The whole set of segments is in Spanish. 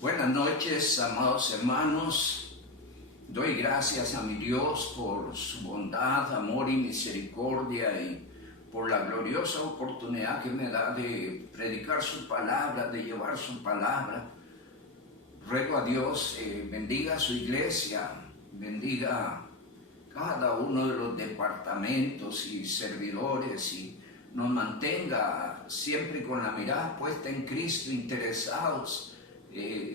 Buenas noches, amados hermanos. Doy gracias a mi Dios por su bondad, amor y misericordia y por la gloriosa oportunidad que me da de predicar su palabra, de llevar su palabra. Ruego a Dios bendiga su iglesia, bendiga cada uno de los departamentos y servidores y nos mantenga siempre con la mirada puesta en Cristo, interesados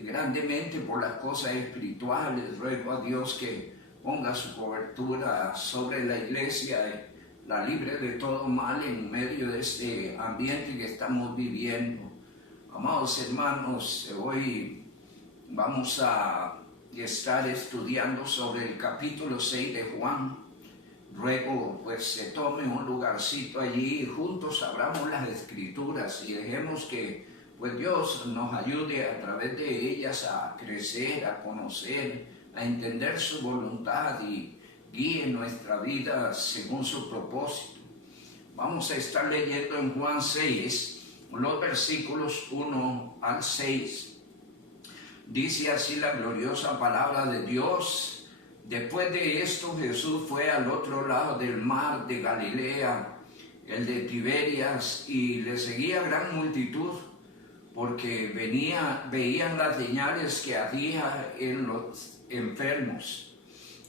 grandemente por las cosas espirituales. Ruego a Dios que ponga su cobertura sobre la iglesia, la libre de todo mal en medio de este ambiente que estamos viviendo. Amados hermanos, hoy vamos a estar estudiando sobre el capítulo 6 de Juan. Ruego pues se tome un lugarcito allí y juntos abramos las escrituras y dejemos que pues Dios nos ayude a través de ellas a crecer, a conocer, a entender su voluntad y guíe nuestra vida según su propósito. Vamos a estar leyendo en Juan 6 los versículos 1 al 6. Dice así la gloriosa palabra de Dios: después de esto Jesús fue al otro lado del mar de Galilea, el de Tiberias, y le seguía gran multitud, porque veían las señales que hacía en los enfermos.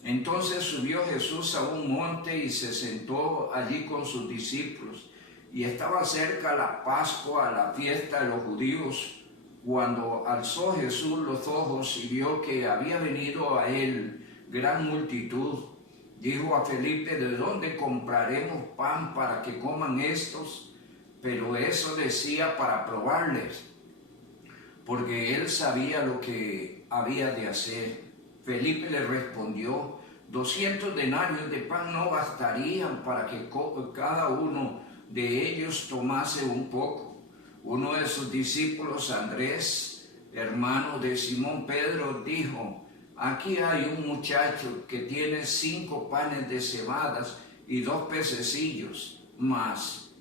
Entonces subió Jesús a un monte y se sentó allí con sus discípulos. Y estaba cerca la Pascua, la fiesta de los judíos. Cuando alzó Jesús los ojos y vio que había venido a él gran multitud, dijo a Felipe: ¿de dónde compraremos pan para que coman estos? Pero eso decía para probarles, porque él sabía lo que había de hacer. Felipe le respondió: 200 denarios de pan no bastarían para que cada uno de ellos tomase un poco. Uno de sus discípulos, Andrés, hermano de Simón Pedro, dijo: aquí hay un muchacho que tiene 5 panes de cebadas y 2 pececillos, mas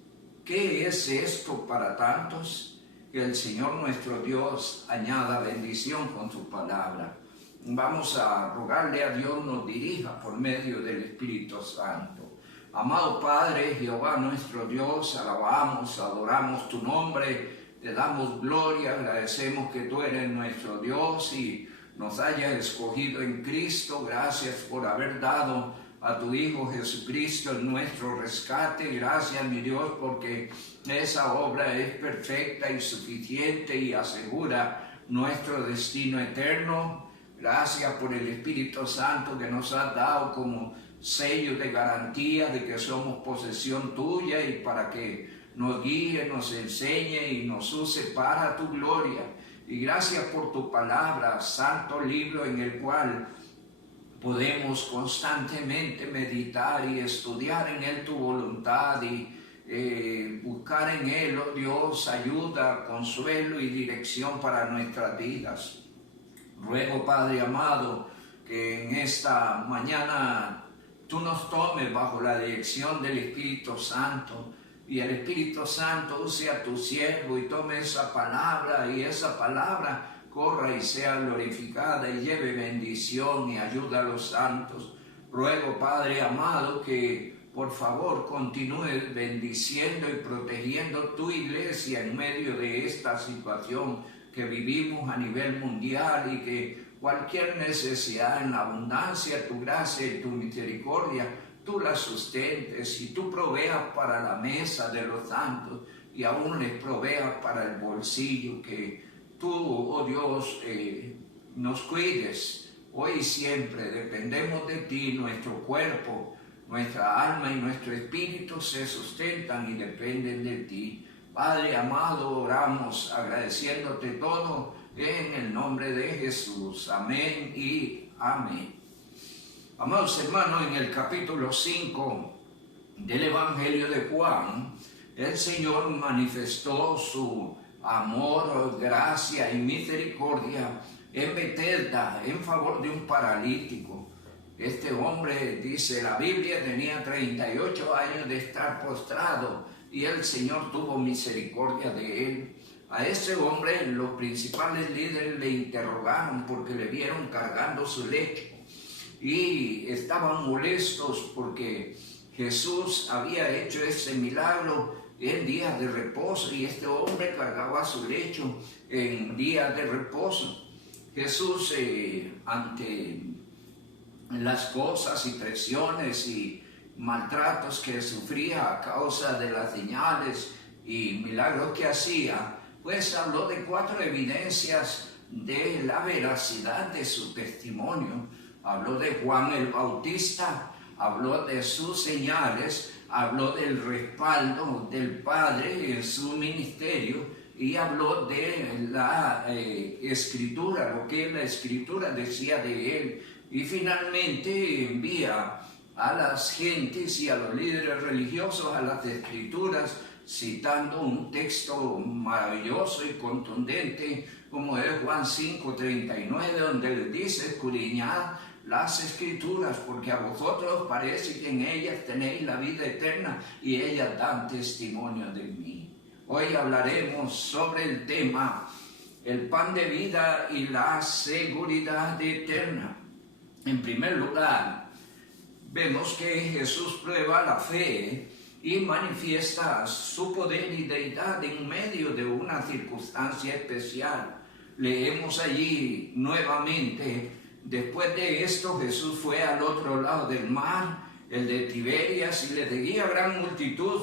¿qué es esto para tantos? Que el Señor nuestro Dios añada bendición con su palabra. Vamos a rogarle a Dios nos dirija por medio del Espíritu Santo. Amado Padre, Jehová nuestro Dios, alabamos, adoramos tu nombre, te damos gloria, agradecemos que tú eres nuestro Dios y nos hayas escogido en Cristo. Gracias por haber dado a tu Hijo Jesucristo en nuestro rescate. Gracias, mi Dios, porque esa obra es perfecta y suficiente y asegura nuestro destino eterno. Gracias por el Espíritu Santo que nos has dado como sello de garantía de que somos posesión tuya, y para que nos guíe, nos enseñe y nos use para tu gloria. Y gracias por tu palabra, santo libro en el cual podemos constantemente meditar y estudiar en él tu voluntad y buscar en él, oh Dios, ayuda, consuelo y dirección para nuestras vidas. Ruego, Padre amado, que en esta mañana tú nos tomes bajo la dirección del Espíritu Santo, y el Espíritu Santo sea tu siervo y tome esa palabra, y esa palabra corra y sea glorificada y lleve bendición y ayuda a los santos. Ruego, Padre amado, que por favor continúes bendiciendo y protegiendo tu iglesia en medio de esta situación que vivimos a nivel mundial, y que cualquier necesidad en la abundancia, tu gracia y tu misericordia, tú la sustentes y tú proveas para la mesa de los santos y aún les proveas para el bolsillo. Que tú, oh Dios, nos cuides hoy y siempre. Dependemos de ti. Nuestro cuerpo, nuestra alma y nuestro espíritu se sustentan y dependen de ti. Padre amado, oramos agradeciéndote todo en el nombre de Jesús. Amén y amén. Amados hermanos, en el capítulo 5 del Evangelio de Juan, el Señor manifestó su amor, gracia y misericordia en Betesda en favor de un paralítico. Este hombre, dice la Biblia, tenía 38 años de estar postrado, y el Señor tuvo misericordia de él. A este hombre los principales líderes le interrogaron porque le vieron cargando su lecho y estaban molestos porque Jesús había hecho ese milagro en días de reposo y este hombre cargaba su lecho en días de reposo. Jesús, ante las cosas y presiones y maltratos que sufría a causa de las señales y milagros que hacía, pues habló de 4 evidencias de la veracidad de su testimonio. Habló de Juan el Bautista, habló de sus señales, habló del respaldo del Padre en su ministerio y habló de la Escritura, lo que la Escritura decía de él. Y finalmente envía a las gentes y a los líderes religiosos a las Escrituras, citando un texto maravilloso y contundente como es Juan 5:39, donde les dice: escudriñad las Escrituras, porque a vosotros parece que en ellas tenéis la vida eterna y ellas dan testimonio de mí. Hoy hablaremos sobre el tema el pan de vida y la seguridad eterna. En primer lugar, vemos que Jesús prueba la fe y manifiesta su poder y deidad en medio de una circunstancia especial. Leemos allí nuevamente: después de esto Jesús fue al otro lado del mar, el de Tiberias, y le seguía gran multitud,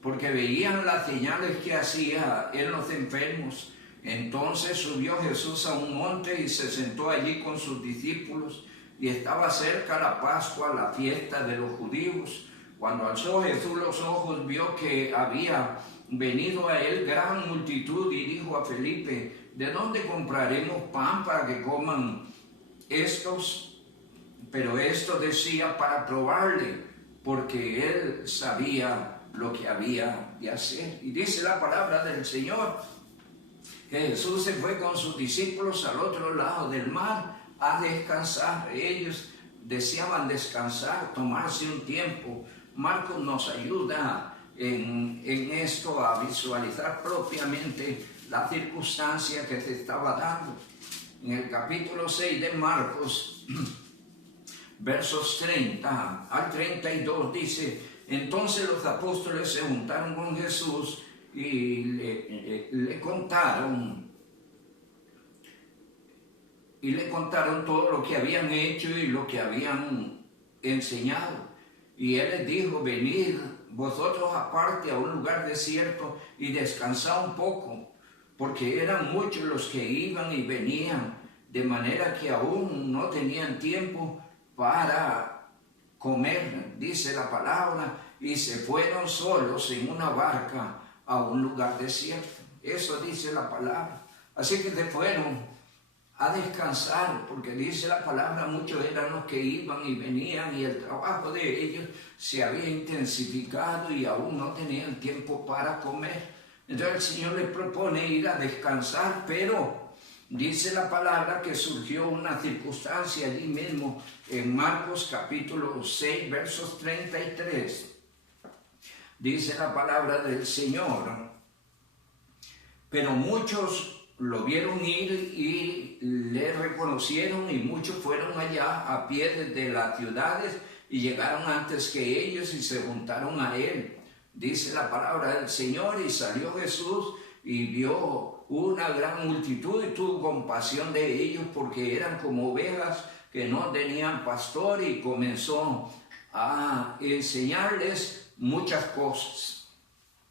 porque veían las señales que hacía en los enfermos. Entonces subió Jesús a un monte y se sentó allí con sus discípulos, y estaba cerca la Pascua, la fiesta de los judíos. Cuando alzó Jesús los ojos, vio que había venido a él gran multitud y dijo a Felipe: ¿de dónde compraremos pan para que coman estos? Pero esto decía para probarle, porque él sabía lo que había de hacer. Y dice la palabra del Señor que Jesús se fue con sus discípulos al otro lado del mar a descansar. Ellos deseaban descansar, tomarse un tiempo. Marcos nos ayuda en esto a visualizar propiamente la circunstancia que se estaba dando. En el capítulo 6 de Marcos, versos 30 al 32 dice: entonces los apóstoles se juntaron con Jesús y le contaron todo lo que habían hecho y lo que habían enseñado. Y él les dijo: venid vosotros aparte a un lugar desierto y descansad un poco, porque eran muchos los que iban y venían, de manera que aún no tenían tiempo para comer, dice la palabra, y se fueron solos en una barca a un lugar desierto. Eso dice la palabra. Así que se fueron a descansar, porque dice la palabra, muchos eran los que iban y venían y el trabajo de ellos se había intensificado y aún no tenían tiempo para comer. Entonces el Señor les propone ir a descansar, pero dice la palabra que surgió una circunstancia allí mismo en Marcos capítulo 6 versos 33. Dice la palabra del Señor: pero muchos lo vieron ir y le reconocieron, y muchos fueron allá a pie desde las ciudades y llegaron antes que ellos y se juntaron a él. Dice la palabra del Señor: y salió Jesús y vio una gran multitud y tuvo compasión de ellos, porque eran como ovejas que no tenían pastor, y comenzó a enseñarles muchas cosas.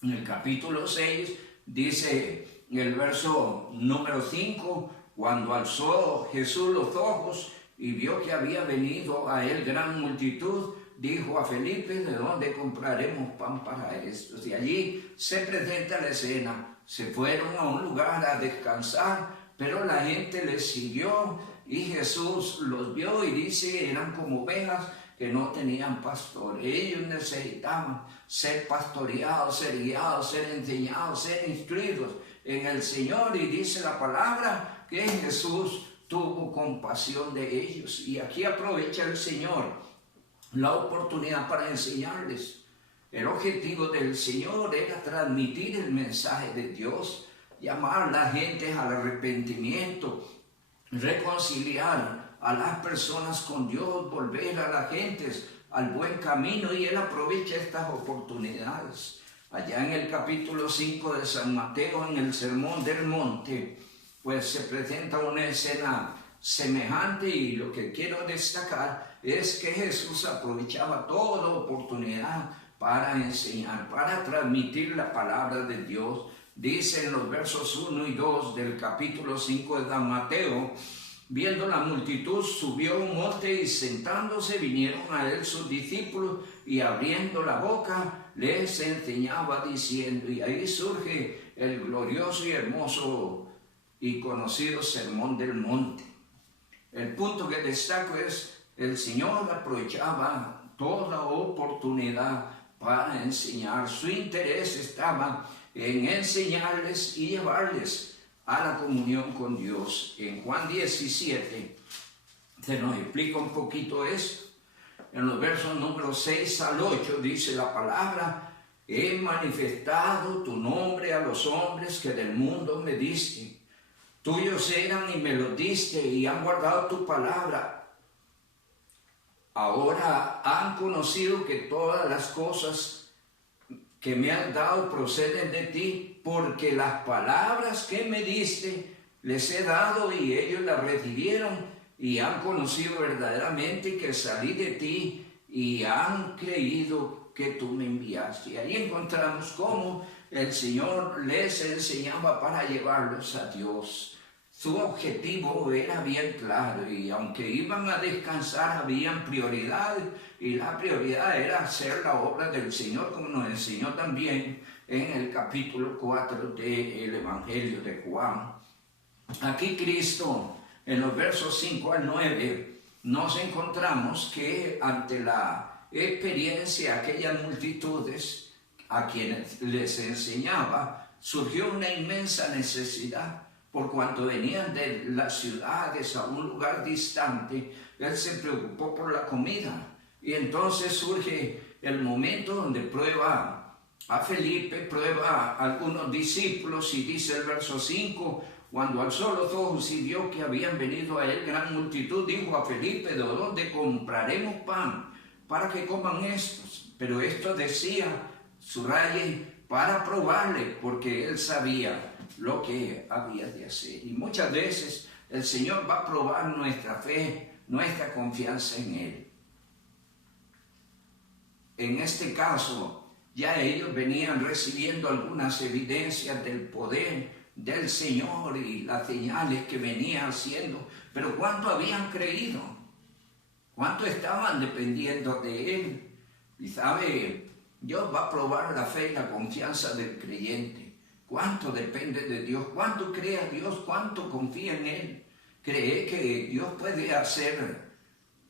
En el capítulo 6 dice en el verso número 5: cuando alzó Jesús los ojos y vio que había venido a él gran multitud, dijo a Felipe: ¿de dónde compraremos pan para estos? Y allí se presenta la escena. Se fueron a un lugar a descansar, pero la gente les siguió y Jesús los vio y dice: eran como ovejas que no tenían pastor. Ellos necesitaban ser pastoreados, ser guiados, ser enseñados, ser instruidos en el Señor. Y dice la palabra que Jesús tuvo compasión de ellos. Y aquí aprovecha el Señor la oportunidad para enseñarles. El objetivo del Señor era transmitir el mensaje de Dios, llamar a la gente al arrepentimiento, reconciliar a las personas con Dios, volver a las gentes al buen camino, y Él aprovecha estas oportunidades. Allá en el capítulo 5 de San Mateo, en el Sermón del Monte, pues se presenta una escena semejante, y lo que quiero destacar es que Jesús aprovechaba toda oportunidad para enseñar, para transmitir la palabra de Dios. Dice en los versos 1 y 2 del capítulo 5 de San Mateo: viendo la multitud, subió a un monte, y sentándose vinieron a él sus discípulos, y abriendo la boca les enseñaba diciendo. Y ahí surge el glorioso y hermoso y conocido Sermón del Monte. El punto que destaco es: el Señor aprovechaba toda oportunidad para enseñar. Su interés estaba en enseñarles y llevarles a la comunión con Dios. En Juan 17 se nos explica un poquito eso. En los versos números 6 al 8 dice la palabra: he manifestado tu nombre a los hombres que del mundo me diste. Tuyos eran y me los diste, y han guardado tu palabra. Ahora han conocido que todas las cosas que me has dado proceden de ti, porque las palabras que me diste les he dado, y ellos las recibieron, y han conocido verdaderamente que salí de ti, y han creído que tú me enviaste. Y ahí encontramos cómo el Señor les enseñaba para llevarlos a Dios. Su objetivo era bien claro, y aunque iban a descansar, habían prioridades, y la prioridad era hacer la obra del Señor, como nos enseñó también en el capítulo 4 del Evangelio de Juan. Aquí Cristo, en los versos 5 al 9, nos encontramos que ante la experiencia de aquellas multitudes a quienes les enseñaba, surgió una inmensa necesidad. Por cuanto venían de las ciudades a un lugar distante, Él se preocupó por la comida. Y entonces surge el momento donde prueba a Felipe, prueba a algunos discípulos, y dice el verso 5: cuando alzó los ojos y vio que habían venido a él gran multitud, dijo a Felipe: ¿de dónde compraremos pan para que coman estos? Pero esto decía, subraye, para probarle, porque él sabía lo que había de hacer. Y muchas veces el Señor va a probar nuestra fe, nuestra confianza en Él. En este caso, ya ellos venían recibiendo algunas evidencias del poder del Señor y las señales que venía haciendo, pero ¿cuánto habían creído? ¿Cuánto estaban dependiendo de Él? Y sabe, Dios va a probar la fe y la confianza del creyente. ¿Cuánto depende de Dios? ¿Cuánto cree a Dios? ¿Cuánto confía en Él? ¿Cree que Dios puede hacer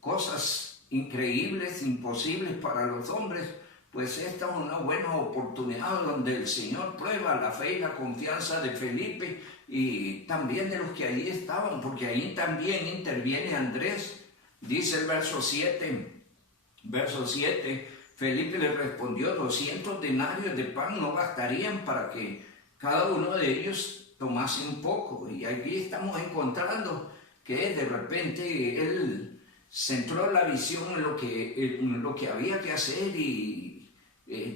cosas increíbles, imposibles para los hombres? Pues esta es una buena oportunidad donde el Señor prueba la fe y la confianza de Felipe, y también de los que allí estaban, porque ahí también interviene Andrés. Dice el verso 7, Felipe le respondió: 200 denarios de pan no bastarían para que cada uno de ellos tomase un poco. Y aquí estamos encontrando que de repente él centró la visión en lo que había que hacer, y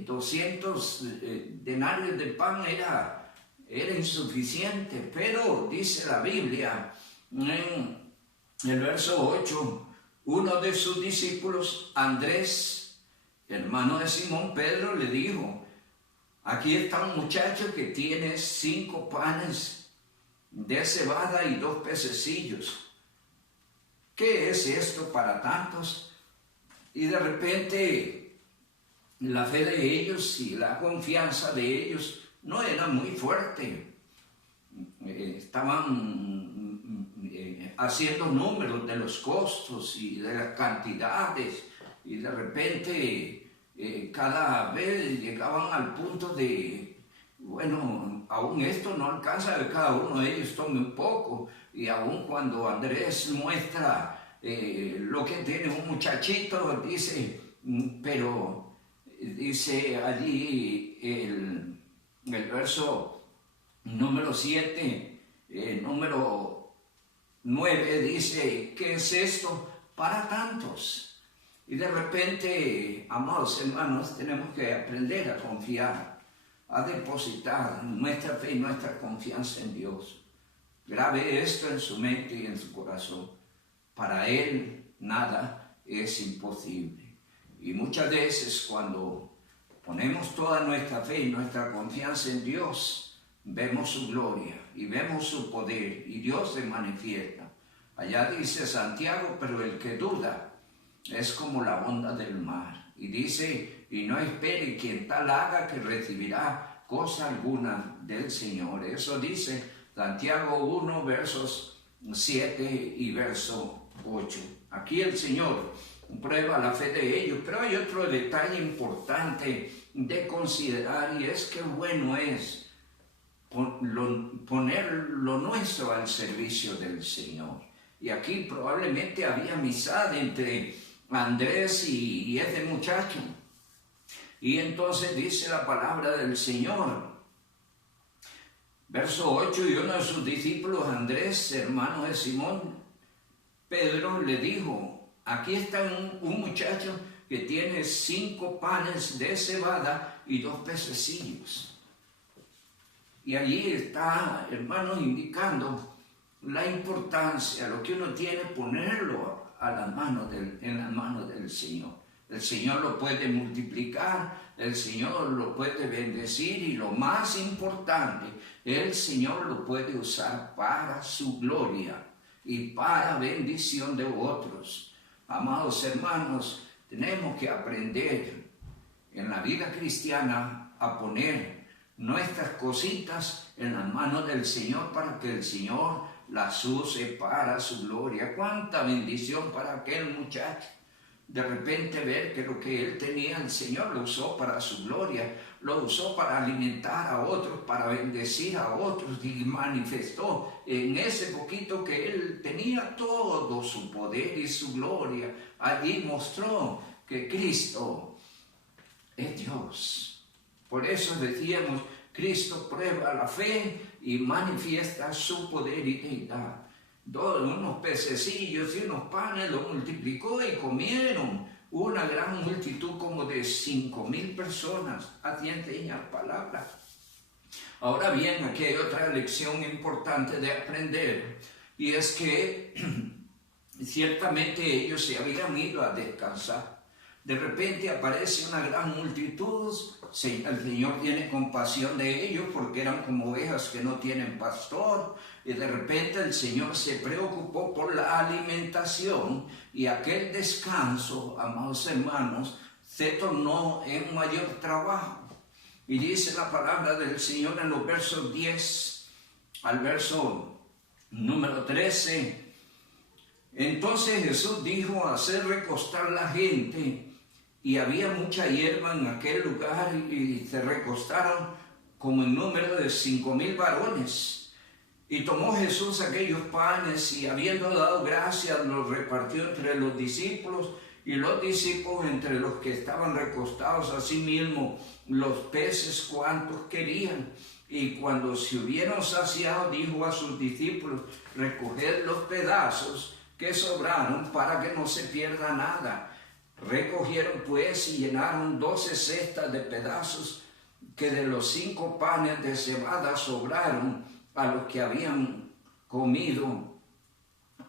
200 denarios de pan era insuficiente. Pero dice la Biblia en el verso 8, uno de sus discípulos, Andrés, hermano de Simón Pedro, le dijo: aquí está un muchacho que tiene 5 panes de cebada y 2 pececillos. ¿Qué es esto para tantos? Y de repente la fe de ellos y la confianza de ellos no era muy fuerte. Estaban haciendo números de los costos y de las cantidades, y de repente cada vez llegaban al punto de, bueno, aún esto no alcanza, de cada uno de ellos tome un poco. Y aún cuando Andrés muestra lo que tiene un muchachito, dice, pero dice allí el verso Número 7, número 9 dice, ¿qué es esto para tantos? Y de repente, amados hermanos, tenemos que aprender a confiar, a depositar nuestra fe y nuestra confianza en Dios. Grabe esto en su mente y en su corazón. Para Él nada es imposible. Y muchas veces cuando ponemos toda nuestra fe y nuestra confianza en Dios, vemos su gloria y vemos su poder y Dios se manifiesta. Allá dice Santiago, pero el que duda es como la onda del mar. Y dice, y no espere quien tal haga que recibirá cosa alguna del Señor. Eso dice Santiago 1, versos 7 y verso 8. Aquí el Señor prueba la fe de ellos, pero hay otro detalle importante de considerar y es que bueno es poner lo nuestro al servicio del Señor. Y aquí probablemente había amistad entre Andrés y este muchacho. Y entonces dice la palabra del Señor, verso 8, y uno de sus discípulos, Andrés, hermano de Simón, Pedro, le dijo, aquí está un muchacho que tiene 5 panes de cebada y 2 pececillos. Y allí está, hermanos, indicando la importancia, lo que uno tiene, ponerlo en las manos del Señor. El Señor lo puede multiplicar, el Señor lo puede bendecir y lo más importante, el Señor lo puede usar para su gloria y para bendición de otros. Amados hermanos, tenemos que aprender en la vida cristiana a poner nuestras cositas en las manos del Señor para que el Señor las use para su gloria. ¡Cuánta bendición para aquel muchacho! De repente ver que lo que él tenía, el Señor lo usó para su gloria, lo usó para alimentar a otros, para bendecir a otros y manifestó en ese poquito que él tenía todo su poder y su gloria. Allí mostró que Cristo es Dios. Por eso decíamos, Cristo prueba la fe y manifiesta su poder y deidad. Unos pececillos y unos panes lo multiplicó y comieron una gran multitud como de 5,000 personas. Atiende la palabra. Ahora bien, aquí hay otra lección importante de aprender y es que ciertamente ellos se habían ido a descansar. De repente aparece una gran multitud, el Señor tiene compasión de ellos porque eran como ovejas que no tienen pastor, y de repente el Señor se preocupó por la alimentación y aquel descanso, amados hermanos, se tornó en mayor trabajo. Y dice la palabra del Señor en los versos 10 al verso número 13, entonces Jesús dijo, hacer recostar la gente, y había mucha hierba en aquel lugar, y se recostaron como en número de 5,000 varones. Y tomó Jesús aquellos panes, y habiendo dado gracias, los repartió entre los discípulos, y los discípulos entre los que estaban recostados, asimismo los peces cuantos querían. Y cuando se hubieron saciado, dijo a sus discípulos, recoged los pedazos que sobraron para que no se pierda nada. Recogieron pues y llenaron 12 cestas de pedazos que de los 5 panes de cebada sobraron a los que habían comido.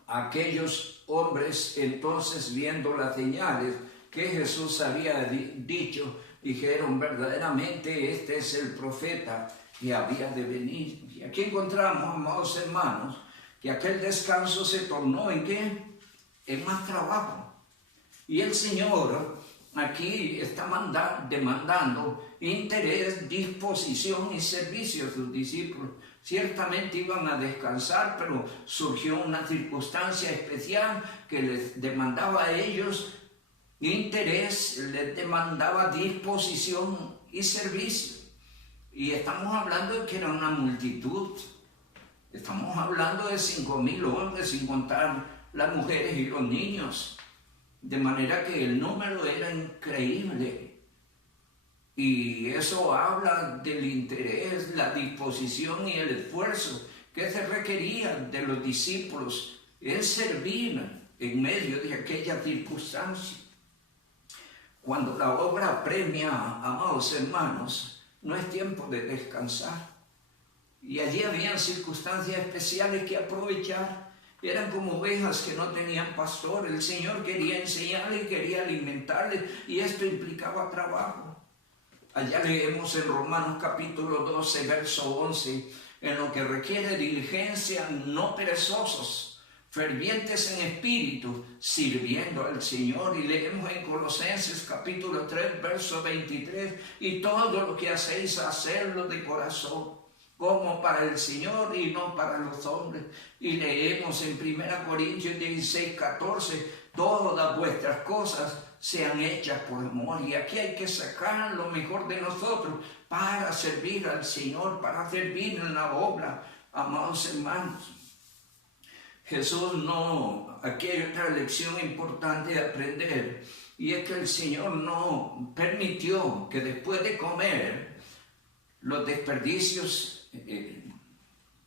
Aquellos hombres entonces, viendo las señales que Jesús había dicho, dijeron, verdaderamente este es el profeta que había de venir. Y aquí encontramos, amados hermanos, que aquel descanso se tornó ¿en qué? En más trabajo. Y el Señor aquí está demandando interés, disposición y servicio a sus discípulos. Ciertamente iban a descansar, pero surgió una circunstancia especial que les demandaba a ellos interés, les demandaba disposición y servicio. Y estamos hablando de que era una multitud. Estamos hablando de 5,000 hombres, sin contar las mujeres y los niños. De manera que el número era increíble. Y eso habla del interés, la disposición y el esfuerzo que se requería de los discípulos en servir en medio de aquella circunstancia. Cuando la obra apremia, amados hermanos, no es tiempo de descansar. Y allí habían circunstancias especiales que aprovechar. Eran como ovejas que no tenían pastor. El Señor quería enseñarles, quería alimentarles, y esto implicaba trabajo. Allá leemos en Romanos capítulo 12, verso 11, en lo que requiere diligencia, no perezosos, fervientes en espíritu, sirviendo al Señor. Y leemos en Colosenses capítulo 3, verso 23, y todo lo que hacéis, hacedlo de corazón, como para el Señor y no para los hombres. Y leemos en 1 Corintios 16, 14, todas vuestras cosas sean hechas por amor. Y aquí hay que sacar lo mejor de nosotros para servir al Señor, para servir en la obra, amados hermanos. Jesús no, aquí hay otra lección importante de aprender, y es que el Señor no permitió que después de comer los desperdicios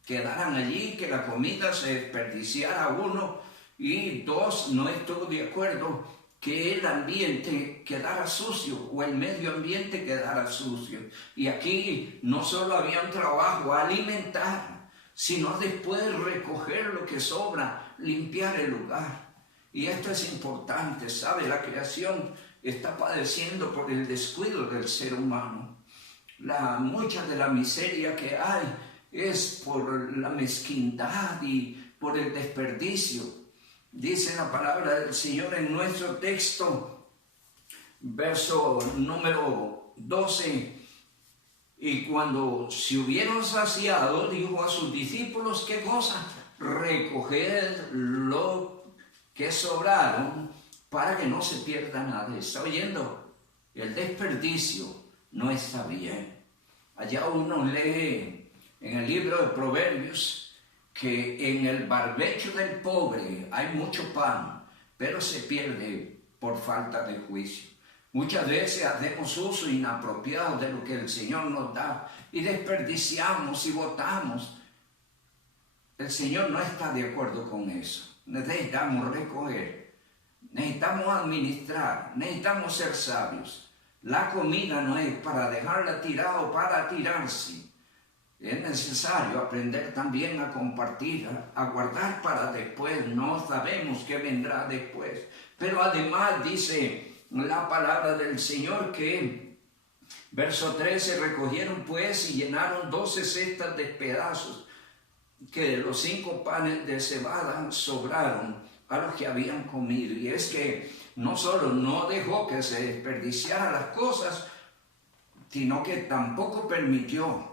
quedaran allí, que la comida se desperdiciara. Uno, y dos, no estuvo de acuerdo que el ambiente quedara sucio o el medio ambiente quedara sucio. Y aquí no solo había un trabajo a alimentar, sino después recoger lo que sobra, limpiar el lugar. Y esto es importante, ¿sabe? La creación está padeciendo por el descuido del ser humano. Mucha de la miseria que hay es por la mezquindad y por el desperdicio. Dice la palabra del Señor en nuestro texto, verso número 12, y cuando se hubieron saciado, dijo a sus discípulos, ¿qué cosa? Recoged lo que sobraron para que no se pierda nada. ¿Está oyendo? El desperdicio no está bien. Allá uno lee en el libro de Proverbios que en el barbecho del pobre hay mucho pan, pero se pierde por falta de juicio. Muchas veces hacemos uso inapropiado de lo que el Señor nos da y desperdiciamos y botamos. El Señor no está de acuerdo con eso. Necesitamos recoger, necesitamos administrar, necesitamos ser sabios. La comida no es para dejarla tirada o para tirarse. Es necesario aprender también a compartir, a guardar para después. No sabemos qué vendrá después. Pero además dice la palabra del Señor que, verso 13, recogieron pues y llenaron 12 cestas de pedazos, que de los 5 panes de cebada sobraron a los que habían comido. Y es que no solo no dejó que se desperdiciaran las cosas, sino que tampoco permitió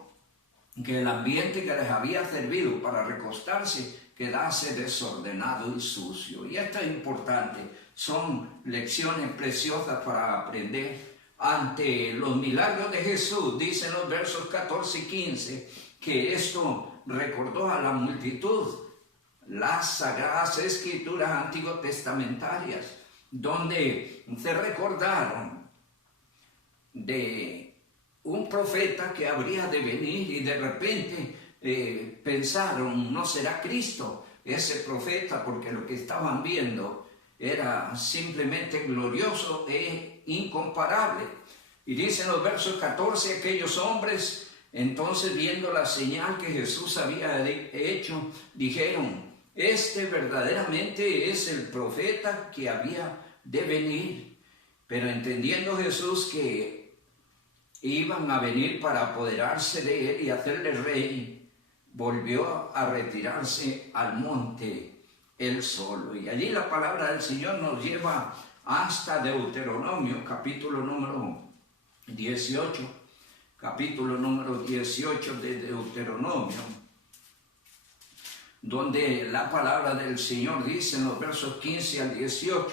que el ambiente que les había servido para recostarse quedase desordenado y sucio. Y esto es importante, son lecciones preciosas para aprender. Ante los milagros de Jesús, dicen los versos 14 y 15, que esto recordó a la multitud las sagradas escrituras antiguo testamentarias, donde se recordaron de un profeta que habría de venir, y de repente pensaron, ¿no será Cristo ese profeta? Porque lo que estaban viendo era simplemente glorioso e incomparable. Y dicen los versos 14, aquellos hombres, entonces viendo la señal que Jesús había hecho, dijeron, este verdaderamente es el profeta que había de venir. Pero entendiendo Jesús que iban a venir para apoderarse de él y hacerle rey, volvió a retirarse al monte él solo. Y allí la palabra del Señor nos lleva hasta Deuteronomio, capítulo número 18, capítulo número 18 de Deuteronomio, donde la palabra del Señor dice en los versos 15 al 18,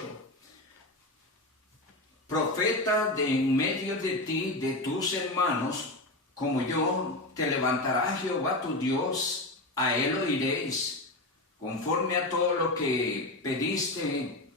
profeta de en medio de ti, de tus hermanos, como yo, te levantará Jehová tu Dios, a él oiréis, conforme a todo lo que pediste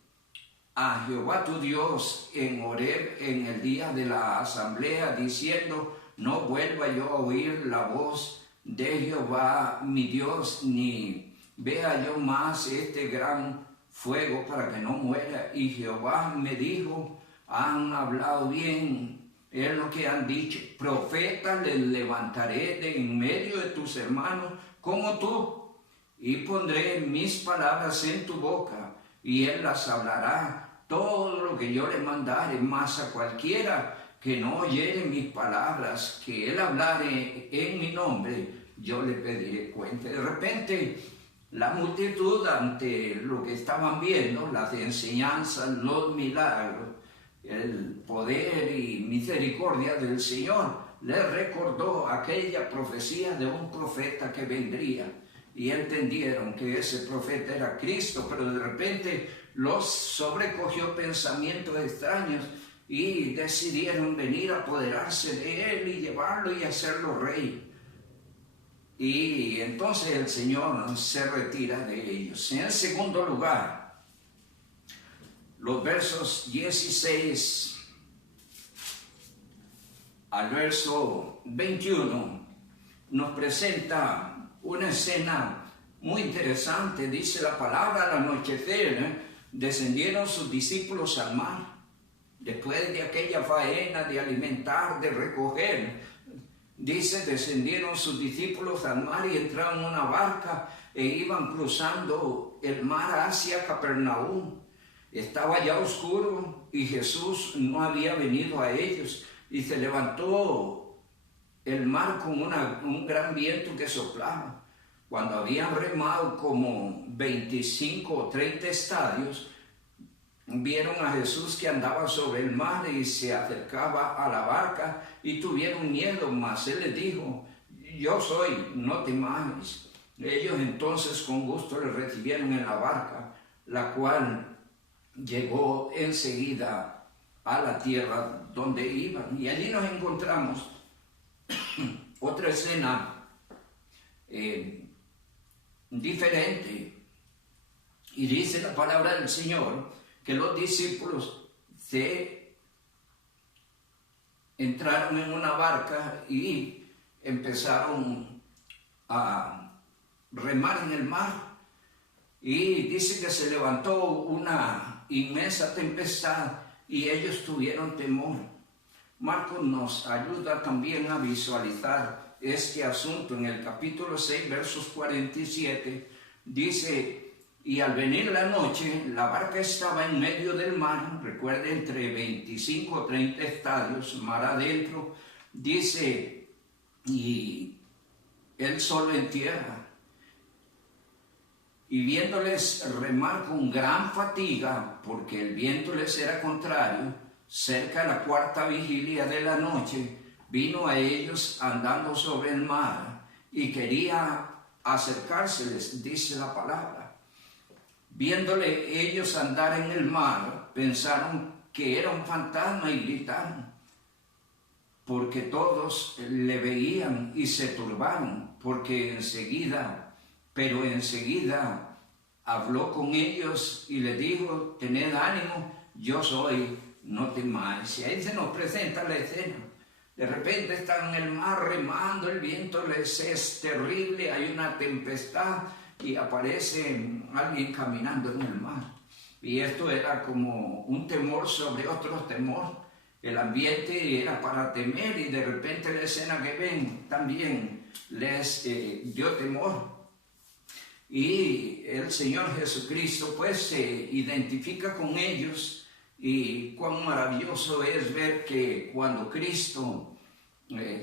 a Jehová tu Dios en Horeb en el día de la asamblea, diciendo, no vuelva yo a oír la voz de Jehová mi Dios, ni vea yo más este gran fuego para que no muera. Y Jehová me dijo, han hablado bien, es lo que han dicho, profeta les levantaré de en medio de tus hermanos como tú, y pondré mis palabras en tu boca, y él las hablará, todo lo que yo le mandare, mas a cualquiera que no oyere mis palabras, que él hablare en mi nombre, yo le pediré cuenta. De repente, la multitud, ante lo que estaban viendo, las enseñanzas, los milagros, el poder y misericordia del Señor, les recordó aquella profecía de un profeta que vendría, y entendieron que ese profeta era Cristo, pero de repente los sobrecogió pensamientos extraños y decidieron venir a apoderarse de él y llevarlo y hacerlo rey. Y entonces el Señor se retira de ellos. En segundo lugar, los versos 16 al verso 21 nos presenta una escena muy interesante. Dice la palabra, al anochecer descendieron sus discípulos al mar. Después de aquella faena de alimentar, de recoger, dice, descendieron sus discípulos al mar y entraron en una barca e iban cruzando el mar hacia Capernaum. Estaba ya oscuro y Jesús no había venido a ellos, y se levantó el mar con un gran viento que soplaba. Cuando habían remado como 25 o 30 estadios, vieron a Jesús que andaba sobre el mar y se acercaba a la barca, y tuvieron miedo, mas él les dijo, yo soy, no temáis. Ellos entonces con gusto le recibieron en la barca, la cual llegó enseguida a la tierra donde iban. Y allí nos encontramos otra escena diferente. Y dice la palabra del Señor que los discípulos se entraron en una barca y empezaron a remar en el mar. Y dice que se levantó una inmensa tempestad y ellos tuvieron temor. Marcos nos ayuda también a visualizar este asunto. En el capítulo 6, versos 47, dice, y al venir la noche, la barca estaba en medio del mar, recuerde, entre 25 o 30 estadios, mar adentro, dice, y él solo en tierra. Y viéndoles remar con gran fatiga, porque el viento les era contrario, cerca de la cuarta vigilia de la noche, vino a ellos andando sobre el mar y quería acercárseles, dice la palabra. Viéndole ellos andar en el mar, pensaron que era un fantasma y gritaron, porque todos le veían y se turbaron, pero enseguida habló con ellos y les dijo, tened ánimo, yo soy, no temáis. Y ahí se nos presenta la escena. De repente están en el mar remando, el viento les es terrible, hay una tempestad y aparece alguien caminando en el mar. Y esto era como un temor sobre otro temor. El ambiente era para temer y de repente la escena que ven también les dio temor. Y el Señor Jesucristo pues se identifica con ellos, y cuán maravilloso es ver que cuando Cristo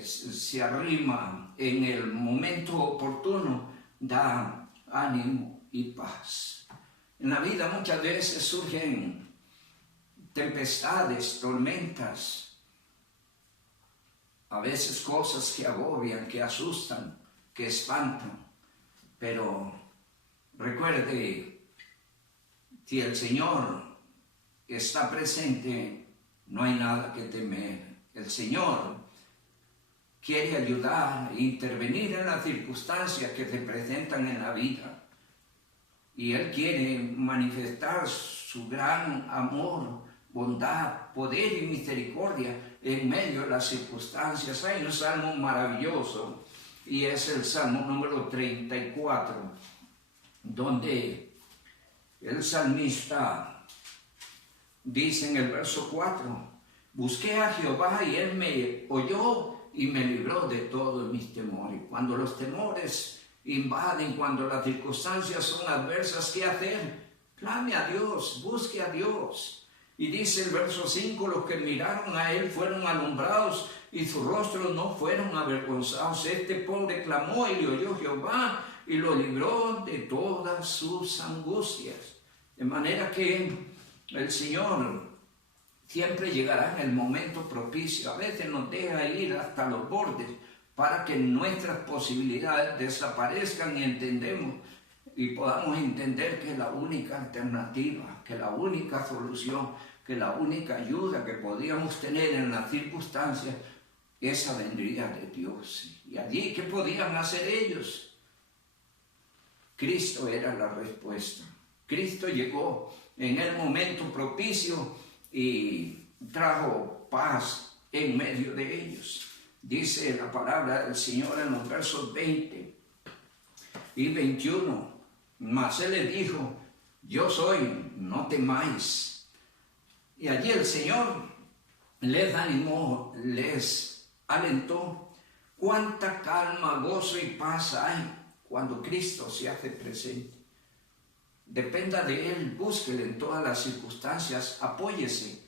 se arrima en el momento oportuno, da ánimo y paz. En la vida muchas veces surgen tempestades, tormentas, a veces cosas que agobian, que asustan, que espantan, pero recuerde, si el Señor está presente, no hay nada que temer. El Señor quiere ayudar e intervenir en las circunstancias que se presentan en la vida. y Él quiere manifestar su gran amor, bondad, poder y misericordia en medio de las circunstancias. Hay un salmo maravilloso y es el salmo número 34, donde el salmista dice en el verso 4: busqué a Jehová y Él me oyó y me libró de todos mis temores. Cuando los temores invaden, cuando las circunstancias son adversas, ¿qué hacer? Clame a Dios, busque a Dios. Y dice el verso 5: los que miraron a Él fueron alumbrados y sus rostros no fueron avergonzados. Este pobre clamó y le oyó Jehová y lo libró de todas sus angustias. De manera que el Señor siempre llegará en el momento propicio. A veces nos deja ir hasta los bordes para que nuestras posibilidades desaparezcan y podamos entender que la única alternativa, que la única solución, que la única ayuda que podíamos tener en las circunstancias, esa vendría de Dios. Y allí, ¿qué podían hacer ellos? Cristo era la respuesta. Cristo llegó en el momento propicio y trajo paz en medio de ellos. Dice la palabra del Señor en los versos 20 y 21. Mas Él les dijo: yo soy, no temáis. Y allí el Señor les animó, les alentó. Cuánta calma, gozo y paz hay cuando Cristo se hace presente. Dependa de Él, búsquele en todas las circunstancias, apóyese.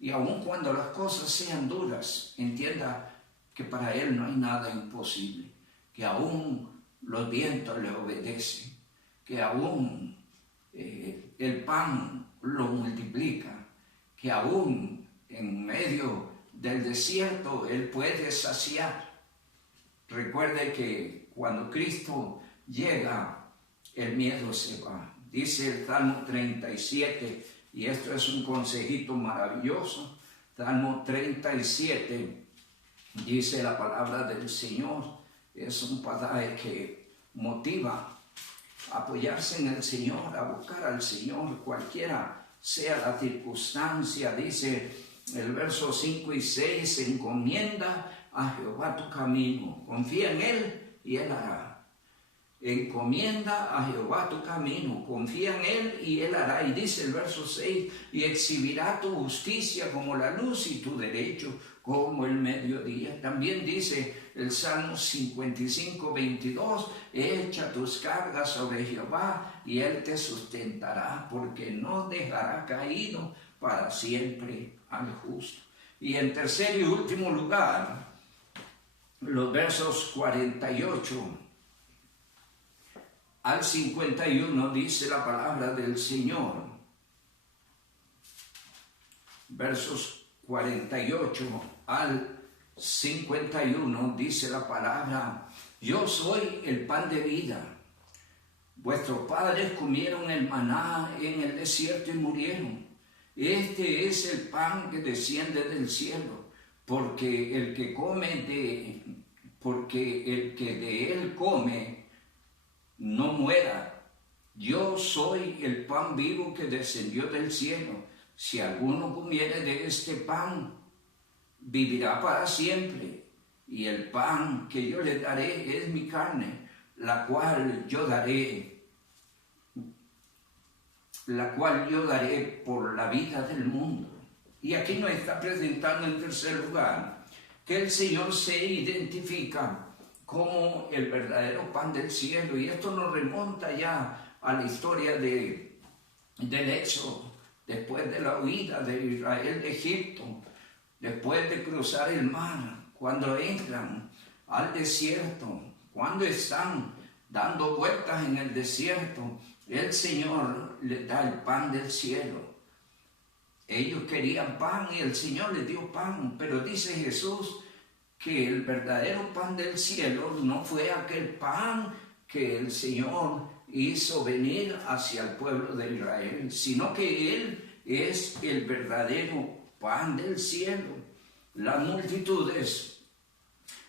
Y aun cuando las cosas sean duras, entienda que para Él no hay nada imposible, que aún los vientos le obedecen, que aún el pan lo multiplica, que aún en medio del desierto Él puede saciar. Recuerde que cuando Cristo llega, el miedo se va. Dice el Salmo 37, y esto es un consejito maravilloso. Salmo 37, dice la palabra del Señor. Es un pasaje que motiva a apoyarse en el Señor, a buscar al Señor, cualquiera sea la circunstancia. Dice el verso 5 y 6, encomienda a Jehová tu camino, confía en Él y Él hará. Encomienda a Jehová tu camino, confía en Él y Él hará. Y dice el verso 6, y exhibirá tu justicia como la luz y tu derecho como el mediodía. También dice el Salmo 55, 22, echa tus cargas sobre Jehová y Él te sustentará, porque no dejará caído para siempre al justo. Y en tercer y último lugar, los versos 48 al 51 dice la palabra del Señor. Versos 48 al 51 dice la palabra: yo soy el pan de vida. Vuestros padres comieron el maná en el desierto y murieron. Este es el pan que desciende del cielo, porque el que de él come no muera. Yo soy el pan vivo que descendió del cielo. Si alguno comiere de este pan, vivirá para siempre. Y el pan que yo le daré es mi carne, la cual yo daré por la vida del mundo. Y aquí nos está presentando en tercer lugar que el Señor se identifica como el verdadero pan del cielo. Y esto nos remonta ya a la historia del Éxodo, después de la huida de Israel de Egipto, después de cruzar el mar, cuando entran al desierto, cuando están dando vueltas en el desierto, el Señor les da el pan del cielo. Ellos querían pan y el Señor les dio pan, pero dice Jesús que el verdadero pan del cielo no fue aquel pan que el Señor hizo venir hacia el pueblo de Israel, sino que Él es el verdadero pan del cielo. Las multitudes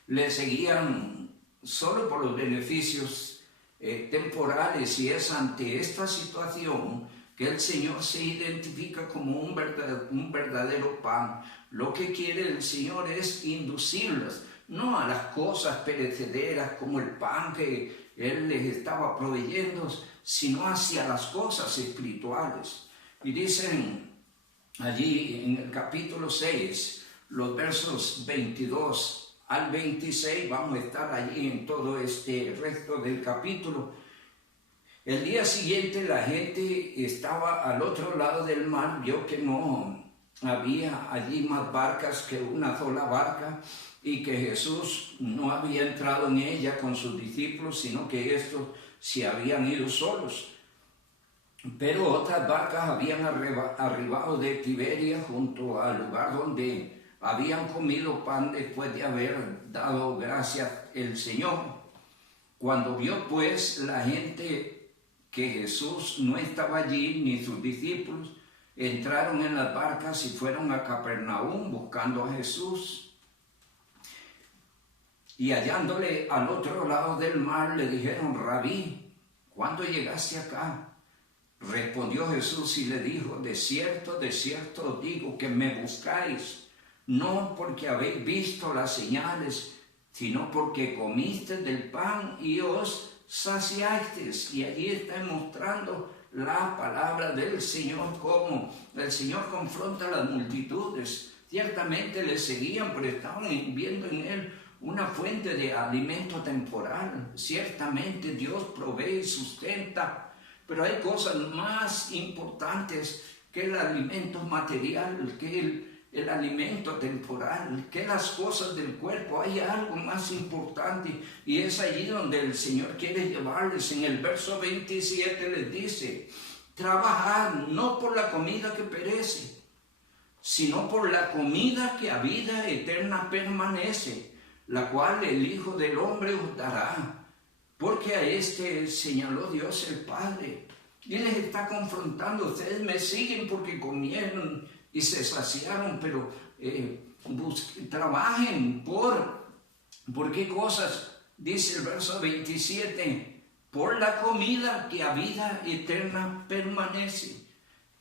le seguían solo por los beneficios temporales, y es ante esta situación que el Señor se identifica como un verdadero pan. Lo que quiere el Señor es inducirlas, no a las cosas perecederas como el pan que Él les estaba proveyendo, sino hacia las cosas espirituales. Y dicen allí en el capítulo 6, los versos 22 al 26, vamos a estar allí en todo este resto del capítulo. El día siguiente la gente estaba al otro lado del mar, vio que no había allí más barcas que una sola barca y que Jesús no había entrado en ella con sus discípulos, sino que estos se habían ido solos. Pero otras barcas habían arribado de Tiberia junto al lugar donde habían comido pan después de haber dado gracias al Señor. Cuando vio pues la gente que Jesús no estaba allí ni sus discípulos, entraron en las barcas y fueron a Capernaum buscando a Jesús. Y hallándole al otro lado del mar le dijeron: Rabí, ¿cuándo llegaste acá? Respondió Jesús y le dijo: de cierto os digo que me buscáis, no porque habéis visto las señales, sino porque comiste del pan y os saciasteis. Y allí está mostrando la palabra del Señor, como el Señor confronta a las multitudes. Ciertamente le seguían, pero estaban viendo en Él una fuente de alimento temporal. Ciertamente Dios provee y sustenta, pero hay cosas más importantes que el alimento material, que el alimento temporal, que las cosas del cuerpo. Hay algo más importante, y es allí donde el Señor quiere llevarles. En el verso 27 les dice: trabajad no por la comida que perece, sino por la comida que a vida eterna permanece, la cual el Hijo del Hombre os dará, porque a este señaló Dios el Padre. Y les está confrontando: ustedes me siguen porque comieron y se saciaron, pero trabajen ¿por qué cosas? Dice el verso 27, por la comida que a vida eterna permanece.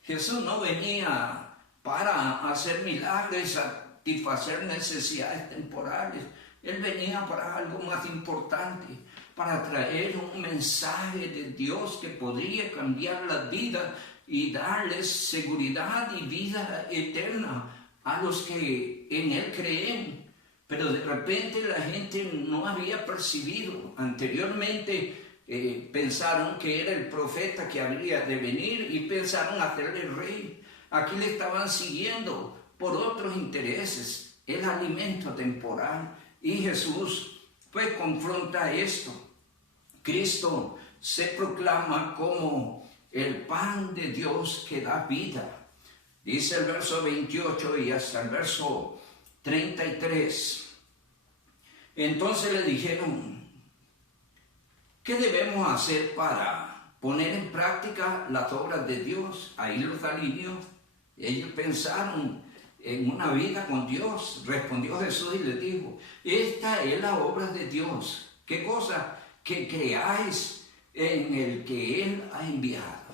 Jesús no venía para hacer milagros y satisfacer necesidades temporales. Él venía para algo más importante, para traer un mensaje de Dios que podría cambiar las vidas y darles seguridad y vida eterna a los que en Él creen. Pero de repente la gente no había percibido. Anteriormente pensaron que era el profeta que habría de venir y pensaron hacerle rey. Aquí le estaban siguiendo por otros intereses, el alimento temporal. Y Jesús pues confronta esto. Cristo se proclama como el pan de Dios que da vida. Dice el verso 28 y hasta el verso 33. Entonces le dijeron: ¿qué debemos hacer para poner en práctica las obras de Dios? Ahí los alineó. Ellos pensaron en una vida con Dios. Respondió Jesús y les dijo: esta es la obra de Dios. ¿Qué cosa? Que creáis en el que Él ha enviado.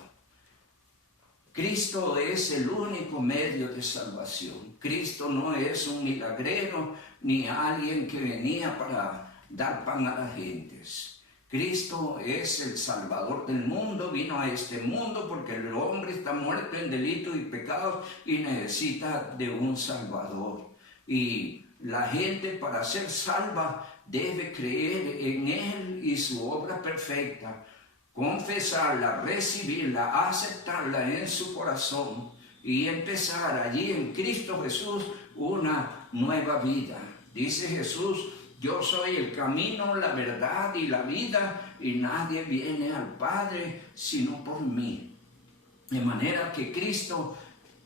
Cristo es el único medio de salvación. Cristo no es un milagrero ni alguien que venía para dar pan a las gentes. Cristo es el Salvador del mundo. Vino a este mundo porque el hombre está muerto en delitos y pecados y necesita de un Salvador. Y la gente, para ser salva, debe creer en Él y su obra perfecta, confesarla, recibirla, aceptarla en su corazón y empezar allí en Cristo Jesús una nueva vida. Dice Jesús: yo soy el camino, la verdad y la vida, y nadie viene al Padre sino por mí. De manera que Cristo